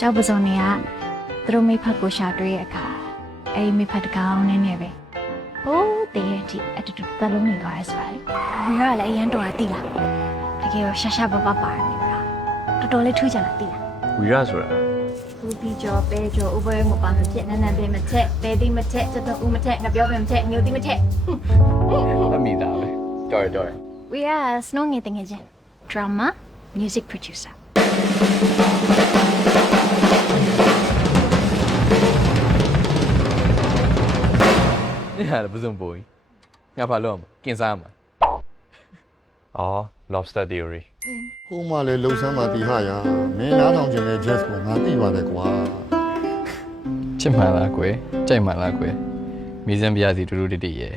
ကျောက်ပစုံတွေကသူတို့မိဖက်ကိုရှာတွေ့ရဲ့အခါအဲ့ဒီမိဖက်တကောင်နဲ့ပဲဟိုးတည်းရဲ့အထိအတူတူသလုံးနေသွားရဲဆိုတာလေဝီရကလည်းအရန်တော်တာတိလားတကယ်ရောရှာရှာပပပါတယ်ဗျာတော်တော်လေးထူးကြတာတိလား ဝီရဆိုတာ ဘူးပြီးကြောပဲကြောဥပယမပါမဖြစ်နန်းနန်းပဲမချက်ပဲတိမချက်စက်တော့ဦးမချက်ငါပြောပဲမချက်မျိုးတိမချက် အမိသားပဲတော်ရတော်ရ We are Snow ငယ်တငယ်ချင်း drama music producer นี่ဟာဘယ်စုံပိုးငါဘာလို့အောင်ကင်စားမှာအော် lobster theory ဟိုမှလည်းလှုပ်ဆန်းမှတီဟာရမင်းနားထောင်ခြင်းနဲ့ jazz ကိုငါသိပါတယ်ကွာ ချစ်မှန်လားကွယ်ကြိုက်မှန်လားကွယ်မိစံပြားစီတူတူတိတိရဲ့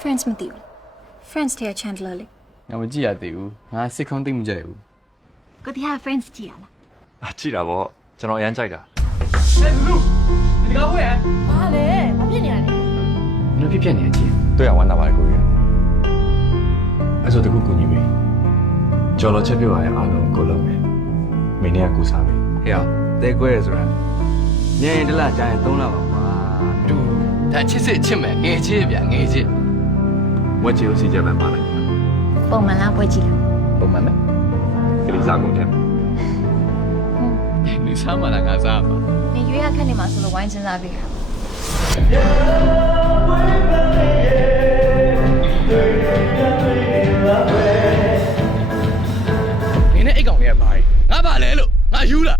friends မသိဘူး friends တဲ့ Chandler လေ ငါမကြည့်ရသေးဘူးငါစစ်ခုံးသိမ့်မကြိုက်ဘူး ကိုတရား friends ကြည့်ရလား 啊，ကြည့်တာပေါ့ကျွန်တော်အရန်ကြိုက်တာ ဘာလဲဘာဖြစ်နေရလဲ နင်ဖြစ်နေကြည့် တွေ့ရဝမ်းသာပါတယ်ကိုကြီးအဲ့ဆိုတခုကူညီပြီကျော်တော်ချက်ပြပါရဲ့အားလုံးကိုလုံးမယ်မင်းနဲ့ကူစားပြီ ဟေ့အောင်တဲခွဲရဆိုတာညရင်တစ်လကြာရင်3လပါကွာ တူဒါချစ်စစ်ချစ်မယ်ငယ်ချစ်ဗျငယ်ချစ် ဝက်ချီကိုစီကြမယ်ပါလိုက် ပုံမှန်လားပွဲကြည့်လား ပုံမှန်မယ် ကလေးစားကုန်တယ် နေစားမှလားငါစားမှာ နေရွေးရခက်နေမှာဆိုလို့ဝိုင်းစဉ်းစားပြီးတာ နင်နဲ့အိတ်ကောင်လေးကဘာလဲငါဘာလဲလို့ငါယူလာ